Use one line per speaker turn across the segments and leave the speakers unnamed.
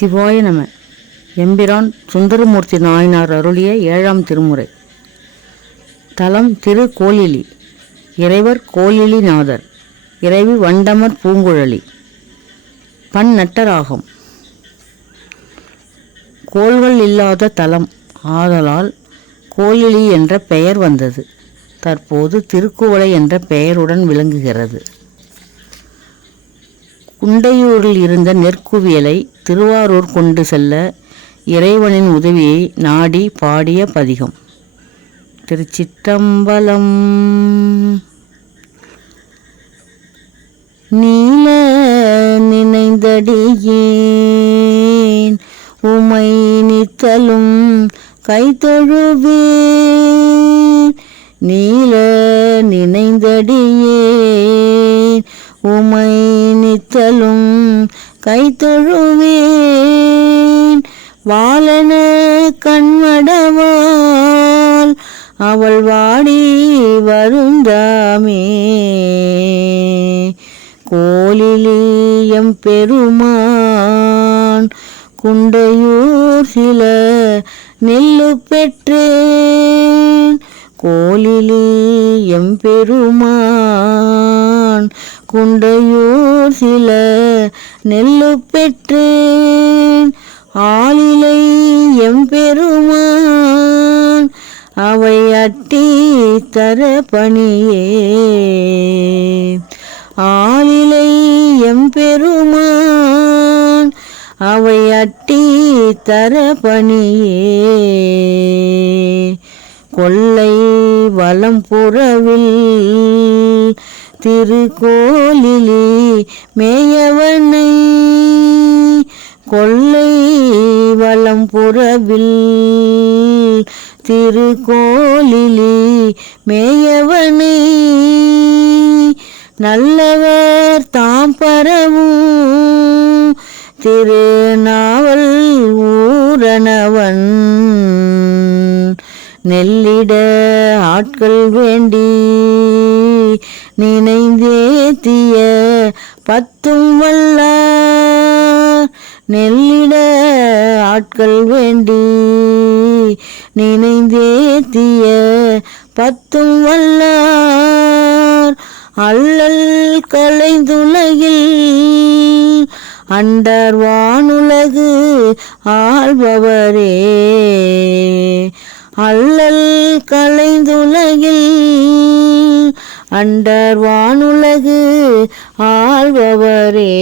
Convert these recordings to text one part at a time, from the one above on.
சிவாய நம. எம்பிரான் சுந்தரமூர்த்தி நாயனார் அருளிய ஏழாம் திருமுறை. தலம் திரு கோலிலி. இறைவர் கோலிலிநாதர். இறைவி வண்டமர் பூங்குழலி. பன்னட்டராகும் கோள்கள் இல்லாத தலம். ஆதலால் கோலிலி என்ற பெயர் வந்தது. தற்போது திருக்குவளை என்ற பெயருடன் விளங்குகிறது. குண்டையூரில் இருந்த நெற்குவியலை திருவாரூர் கொண்டு செல்ல இறைவனின் உதவியை நாடி பாடிய பதிகம். திருச்சிற்றம்பலம். நீல நினைந்தடியேன். உமை நித்தலும் கைத்தொழுவேன் நீல நினைந்தடியேன். உமை நித்தலும் கைத்தொழுவேன் வாழன கண்மடவாள் அவள் வாடி வருந்தாமே. கோலிலியம் பெருமான் குண்டையூர் சில நெல்லு பெற்றேன். கோலிலே எம்பெருமான் குண்டையூர் சில நெல்லு பெற்றேன். ஆளிலை எம்பெருமான் அவை அட்டி தர பணியே. ஆளிலை எம்பெருமான் அவை அட்டி தர பணியே. கொள்ளை வலம் புறவில் திருக்கோலிலே மேயவனை. கொள்ளை வலம் புறவில் திருக்கோலிலே மேயவனை. நல்லவர் தாம் பரவும் திருநாவல் ஊரணவன். நெல்லிட ஆட்கள் வேண்டி நினைந்தேத்திய பத்தும் வல்ல நெல்லிட ஆட்கள் வேண்டி நினைந்தேத்திய பத்தும் வல்லார். அல்லல் கலைந்துலகில் அண்டர் வானுலகு ஆள்பவரே. அல்லல் கலைந்துலகில் அண்டர் வானுலகு ஆள்பவரே.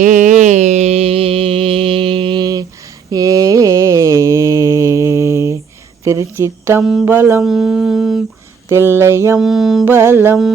ஏ திருச்சித்தம்பலம் தில்லையம்பலம்.